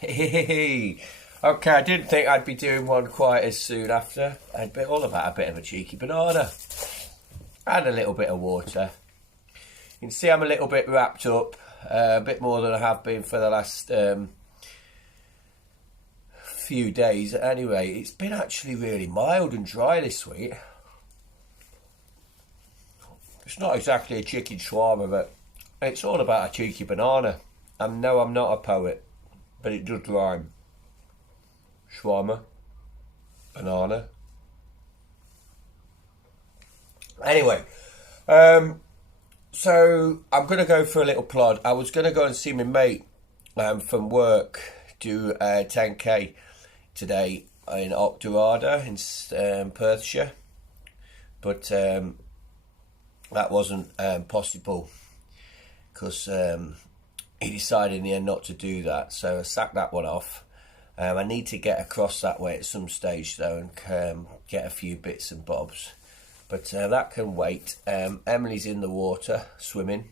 Hey, okay, I didn't think I'd be doing one quite as soon after. I'd be all about a bit of a cheeky banana and a little bit of water. You can see I'm a little bit wrapped up, a bit more than I have been for the last few days. Anyway, it's been actually really mild and dry this week. It's not exactly a chicken shawarma, but it's all about a cheeky banana. And no, I'm not a poet, but it does rhyme. Shawarma, banana. Anyway, so I'm going to go for a little plod. I was going to go and see my mate from work do a 10k today in Octorada in Perthshire, but that wasn't possible because he decided in the end not to do that, so I sacked that one off. I need to get across that way at some stage though and get a few bits and bobs, but that can wait. Emily's in the water swimming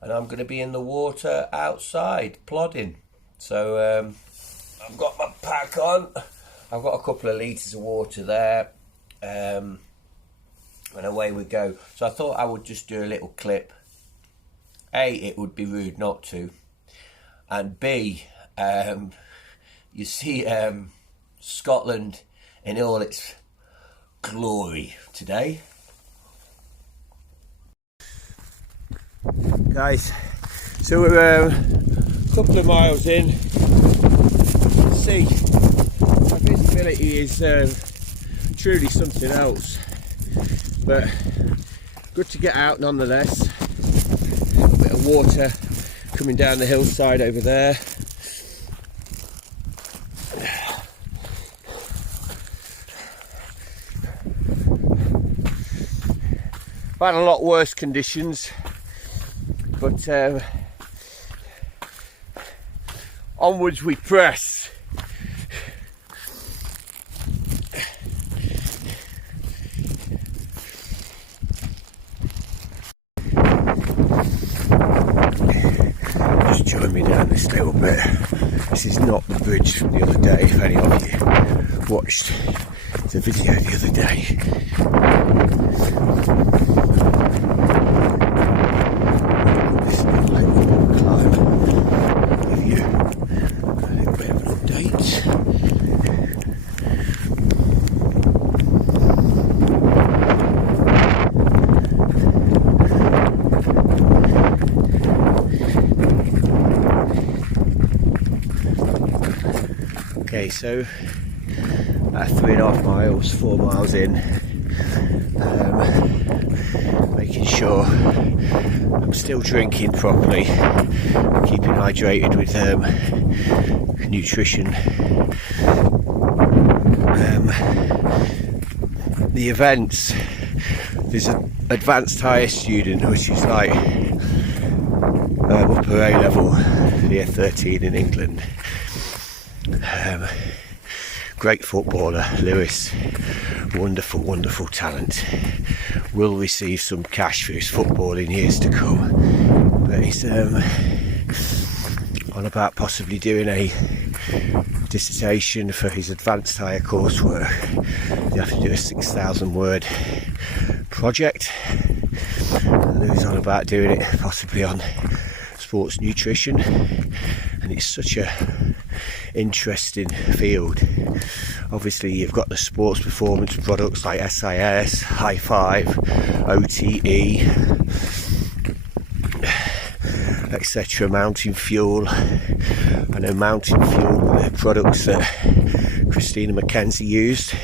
and I'm going to be in the water outside plodding, so I've got my pack on. I've got a couple of litres of water there, and away we go. So I thought I would just do a little clip. A, it would be rude not to, and B, you see Scotland in all its glory today. Guys, so we're a couple of miles in. See, our visibility is truly something else, but good to get out nonetheless. A bit of water coming down the hillside over there. I've had a lot worse conditions, but onwards we press. Just join me down this little bit. This is not the bridge from the other day, if any of you watched the video the other day. This little climb, give you a little bit of an update. Okay, so at 3.5 miles, 4 miles in, making sure I'm still drinking properly, keeping hydrated with nutrition. The events, there's an advanced higher student which is like upper A level, year 13 in England. Great footballer, Lewis, wonderful talent, will receive some cash for his football in years to come, but he's on about possibly doing a dissertation for his advanced higher coursework. You have to do a 6,000 word project, and he's on about doing it possibly on sports nutrition, and it's such a interesting field. Obviously you've got the sports performance products like SIS, High Five, OTE, etc. Mountain Fuel. I know Mountain Fuel were the products that Christina McKenzie used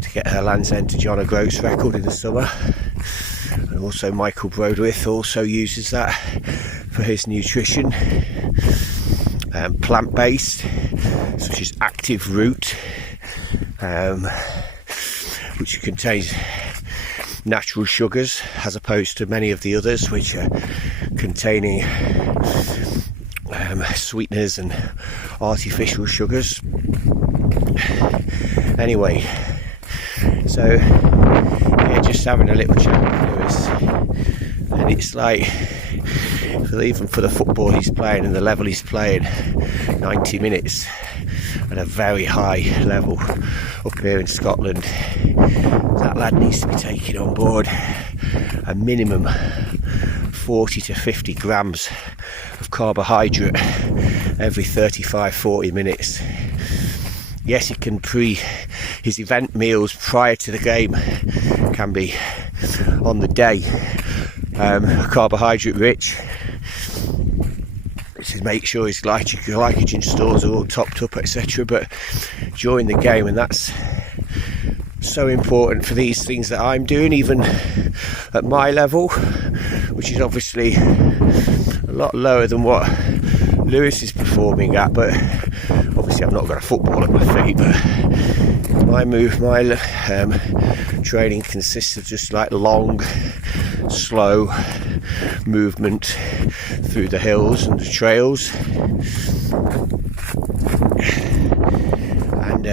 to get her Land's End to John O'Groats record in the summer, and also Michael Brodwith also uses that for his nutrition. Plant-based, such as Active Root, which contains natural sugars as opposed to many of the others which are containing sweeteners and artificial sugars. Anyway, so yeah, just having a little chat with Lewis, and it's like even for the football he's playing and the level he's playing, 90 minutes at a very high level up here in Scotland, that lad needs to be taken on board a minimum 40 to 50 grams of carbohydrate every 35-40 minutes. Yes, it can his event meals prior to the game can be on the day carbohydrate rich, to make sure his glycogen stores are all topped up, etc. But during the game, and that's so important for these things that I'm doing, even at my level, which is obviously a lot lower than what Lewis is performing at, but obviously I've not got a football at my feet. But my training consists of just like long, slow movement through the hills and the trails, and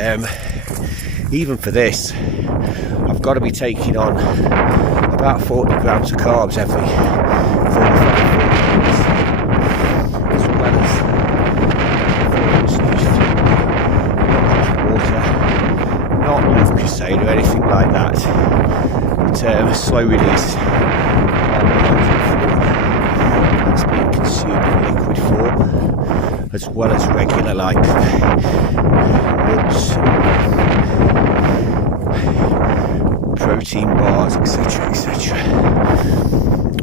even for this I've got to be taking on about 40 grams of carbs every 35-40 minutes, as well as water, not Lucozade or anything like that, but slow release that's being consumed in liquid form, as well as regular like nuts, protein bars, etc, etc.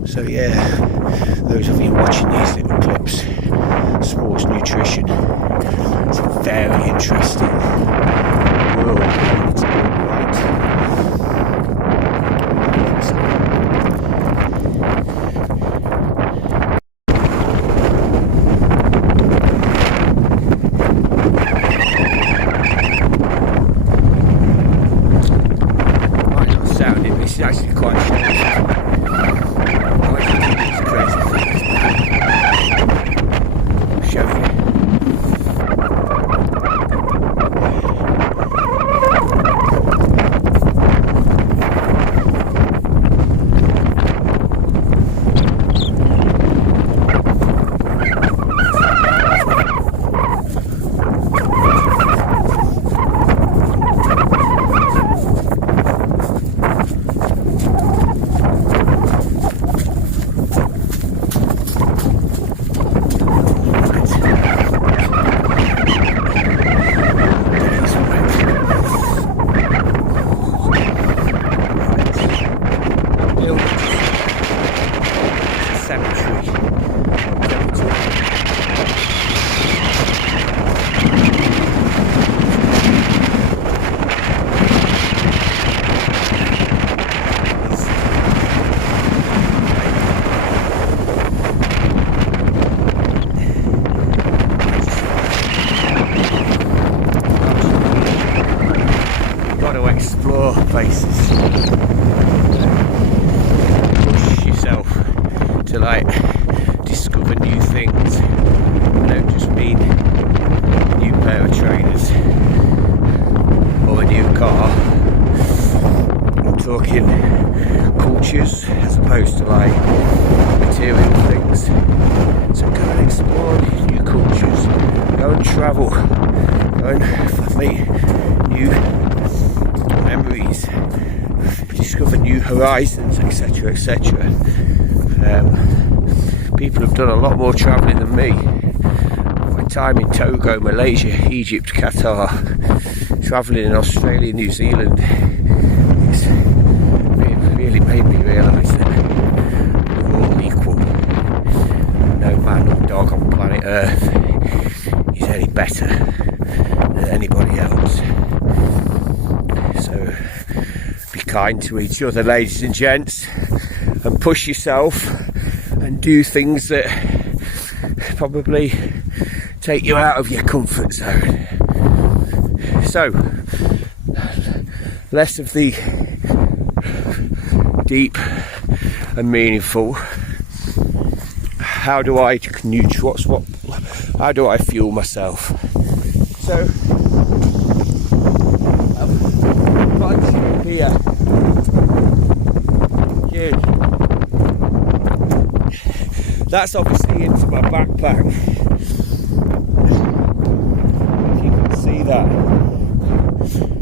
So yeah, those of you watching these little clips, sports nutrition, it's a very interesting world in its own right. Might not sound it, this is actually quite short. Explore places, push yourself to like discover new things. I don't just mean a new pair of trainers or a new car. I'm talking cultures as opposed to like material things. So go and explore new cultures, go and travel, go and meet new memories, discover new horizons, etc, etc. People have done a lot more travelling than me. My time in Togo, Malaysia, Egypt, Qatar, travelling in Australia, New Zealand, it's really made me realise that we're all equal. No man or dog on planet Earth is any better than anybody else. So be kind to each other, ladies and gents, and push yourself and do things that probably take you out of your comfort zone. So less of the deep and meaningful. How do I how do I fuel myself? So here, that's obviously into my backpack. If you can see that,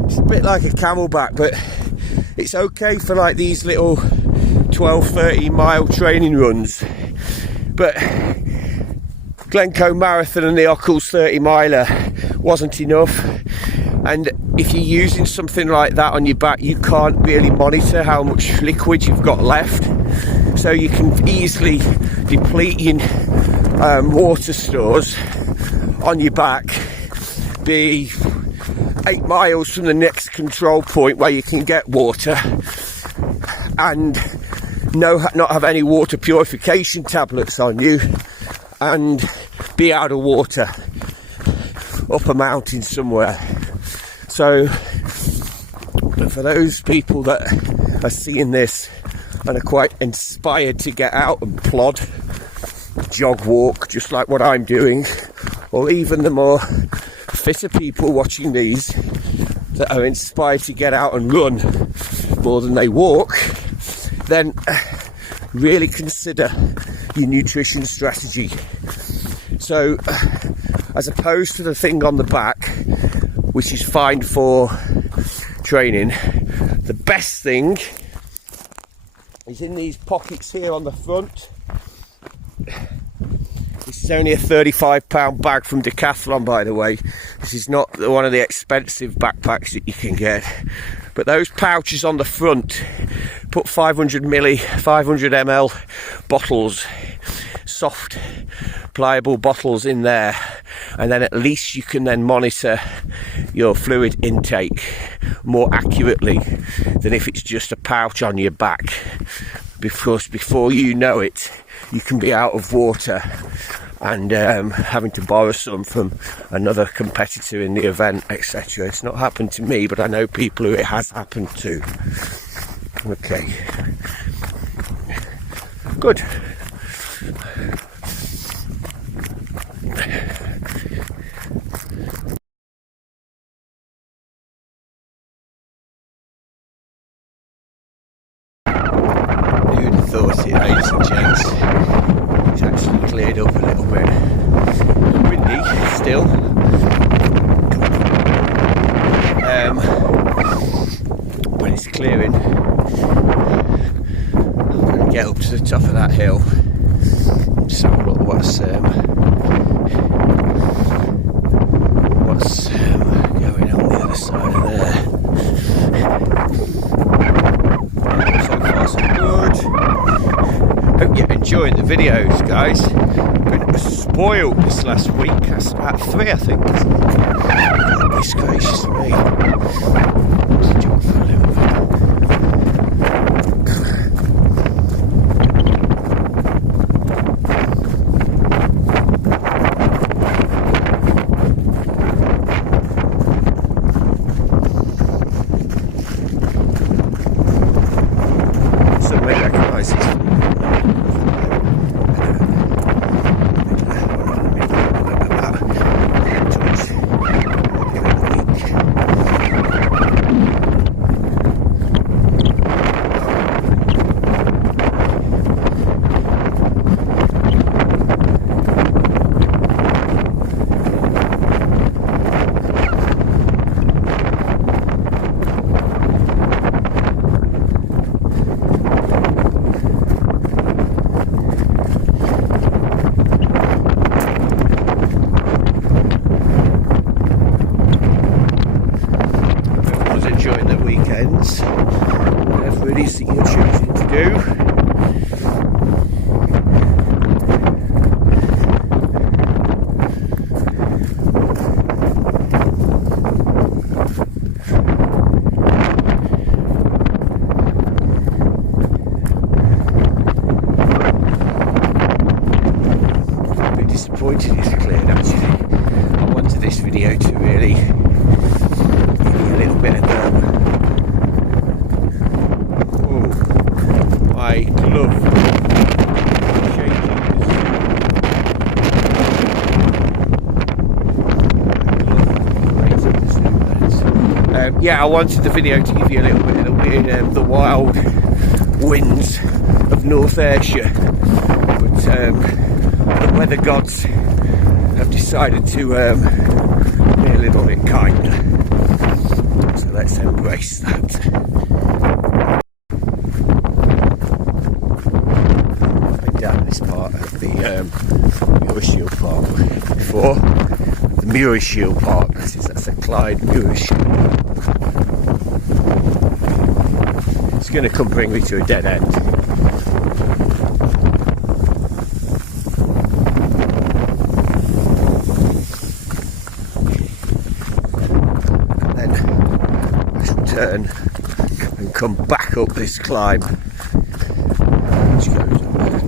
it's a bit like a camelback, but it's okay for like these little 12-13 mile training runs. But Glencoe Marathon and the Ockles 30 miler wasn't enough, and if you're using something like that on your back, you can't really monitor how much liquid you've got left, so you can easily deplete your water stores on your back, be 8 miles from the next control point where you can get water, and not have any water purification tablets on you, and be out of water up a mountain somewhere. So for those people that are seeing this and are quite inspired to get out and plod, jog, walk, just like what I'm doing, or even the more fitter people watching these that are inspired to get out and run more than they walk, then really consider your nutrition strategy. So as opposed to the thing on the back, which is fine for training, the best thing is in these pockets here on the front. This is only a £35 bag from Decathlon, by the way. This is not one of the expensive backpacks that you can get. But those pouches on the front, put 500 ml bottles, soft, pliable bottles in there, and then at least you can then monitor your fluid intake more accurately than if it's just a pouch on your back. Because before you know it, you can be out of water and having to borrow some from another competitor in the event, etc. It's not happened to me, but I know people who it has happened to. Okay, good. Who'd have thought it, ladies and gents? It's actually cleared up a little bit. Windy still. When it's clearing, I'm going to get up to the top of that hill. Just have a look what's going on the other side of there. So far so good. Hope you're enjoying the videos, guys. Been spoiled this last week. That's about 3, I think. Goodness gracious me. Let's jump for a little bit. Somebody recognises whatever it is that you're choosing to do. I'm a bit disappointed it's cleared, actually. I wanted this video to really give you a little bit of that. I love yeah, I wanted the video to give you a little bit of the wild winds of of North Ayrshire, but the weather gods have decided to be a little bit kinder, so let's embrace that. I've been down this part of the Muirshield Park before. The Muirshield Park, that's a Clyde Muirshield. It's going to come bring me to a dead end. And then I shall turn and come back up this climb, which goes up there.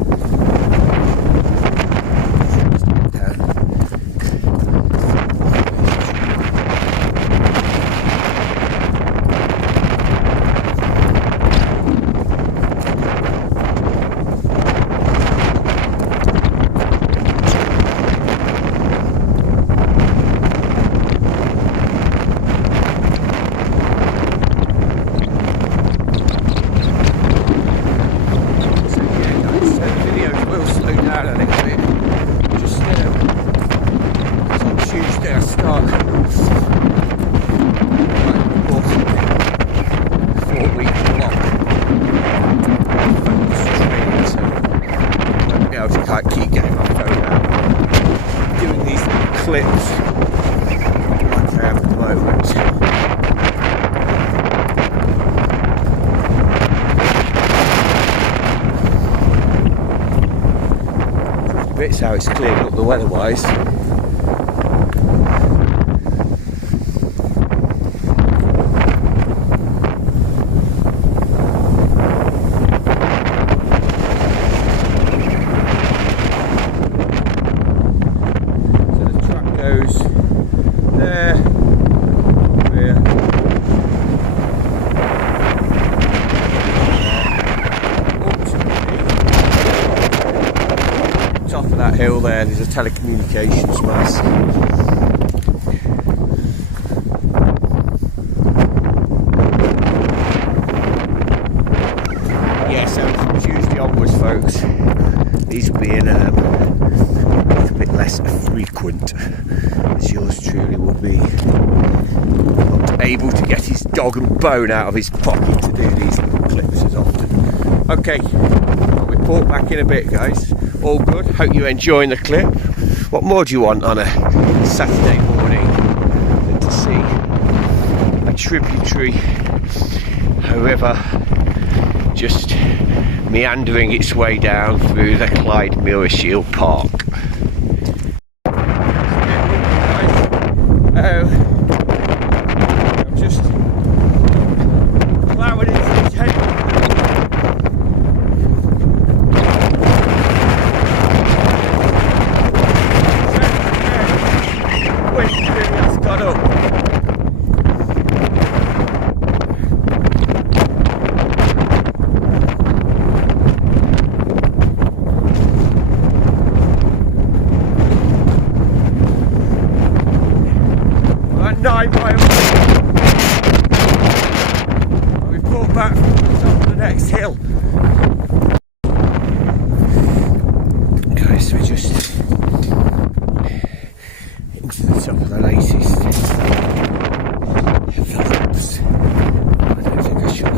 Clips like I am at the moment. Bits how it's cleared up the weather-wise. Top of that hill there's a telecommunications mast. Yeah, so from Tuesday onwards, folks, these will be in a little bit less frequent, as yours truly will be not able to get his dog and bone out of his pocket to do these clips as often. Okay, I'll report back in a bit, guys. All good, hope you're enjoying the clip. What more do you want on a Saturday morning than to see a tributary river just meandering its way down through the Clyde Muirshield Park. I'm just plowing into his head. Back from the top of the next hill. Guys, we're just into the top of the latest Phillips. I don't think I should have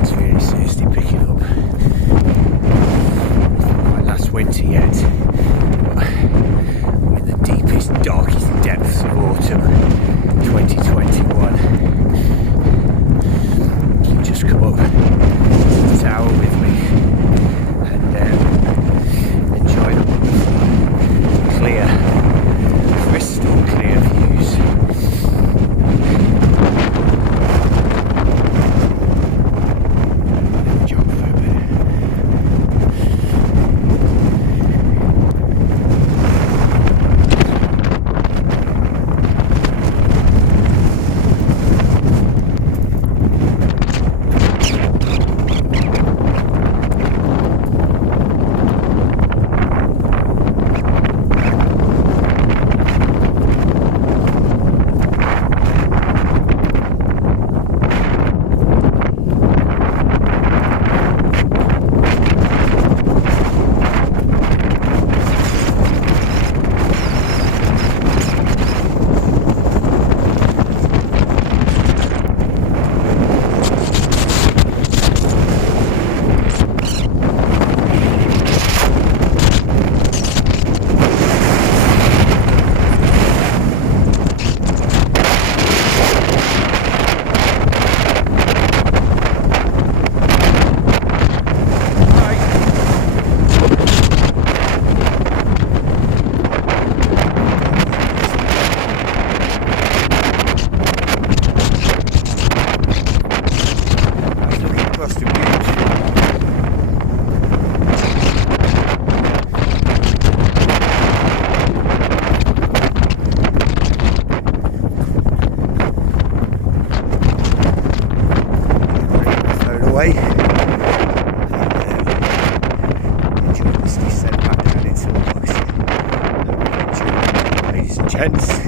it's really seriously picking up. Not my last winter yet. Darkest depths of autumn 2021. You can just come up to the tower with me and enjoy the clear, crystal clear views. Jog for a minute. sense.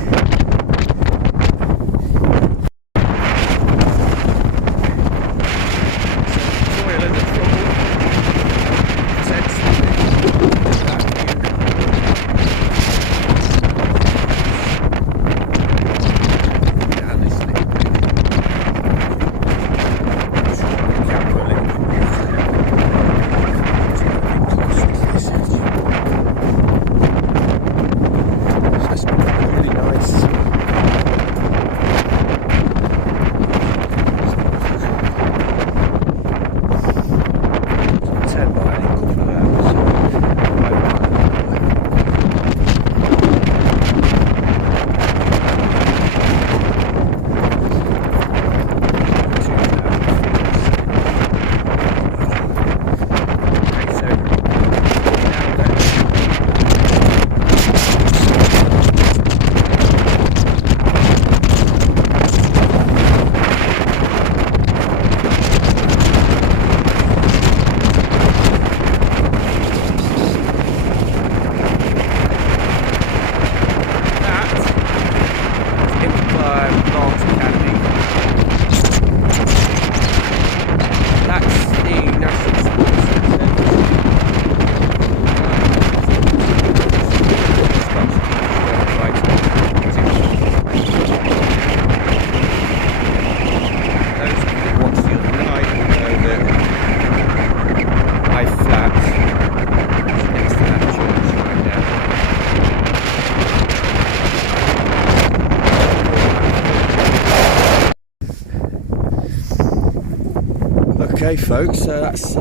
Okay folks, so that's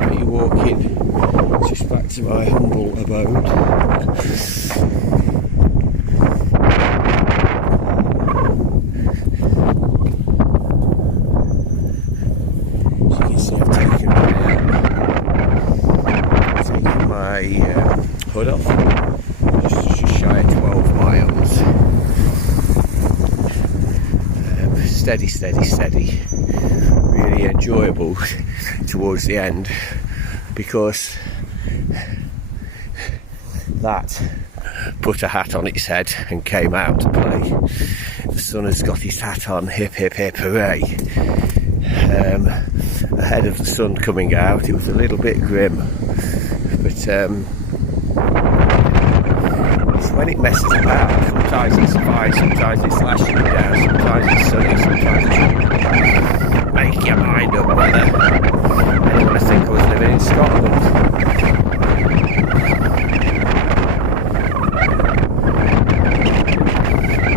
me walking just back to my humble abode. As you can see, I've taken my hood off, just shy of 12 miles. Steady, steady, steady. Really enjoyable towards the end, because that put a hat on its head and came out to play. The sun has got his hat on, hip hip hip hooray. Ahead of the sun coming out, it was a little bit grim, but it's when it messes about. Sometimes it's fine, sometimes it's lashing you down, sometimes it's sunny, sometimes it's make your mind up whether anyone would think I was living in Scotland.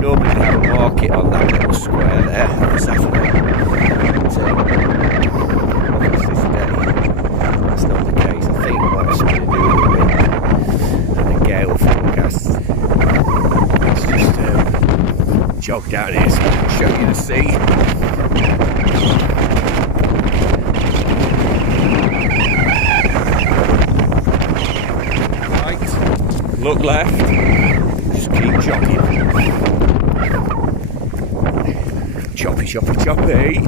Normally they have a market on that little square there on Saturday, but this day that's not the case. I think it might have something to do with the wind and the gale forecast. Let's just jog down here so I can show you the sea. Look left, just keep jogging. Choppy, choppy, choppy.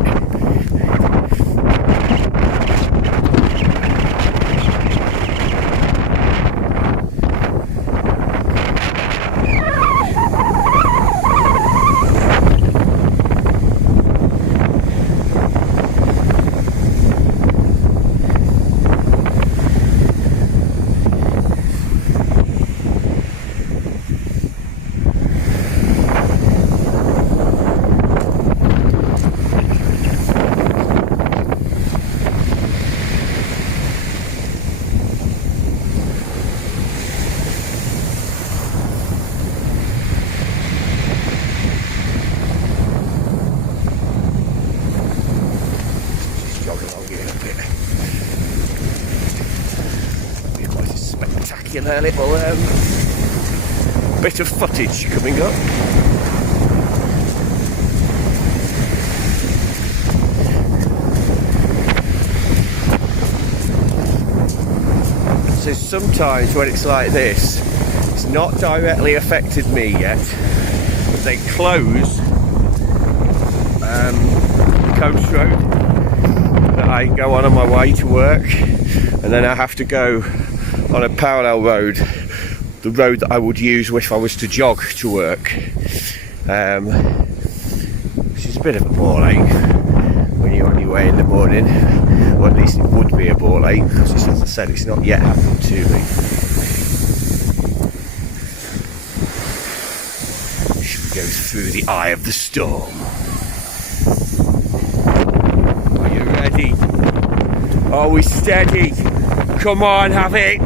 A little bit of footage coming up. So sometimes when it's like this, it's not directly affected me yet, but they close the coast road that I go on my way to work, and then I have to go on a parallel road the road that I would use if I was to jog to work, which is a bit of a ball ache when you're on your way in the morning, or at least it would be a ball ache, because as I said, it's not yet happened to me. She goes through the eye of the storm. Are you ready? Are we steady? Come on, have it!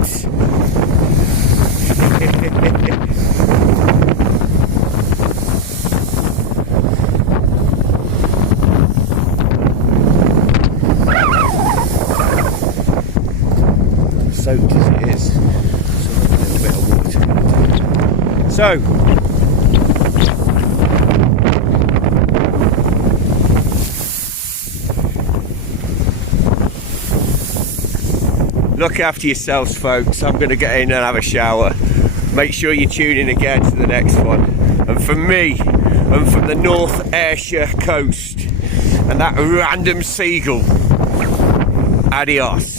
Soaked as it is, so a little bit of water. So, look after yourselves, folks. I'm going to get in and have a shower. Make sure you tune in again to the next one. And from me, and from the North Ayrshire coast, and that random seagull, adios.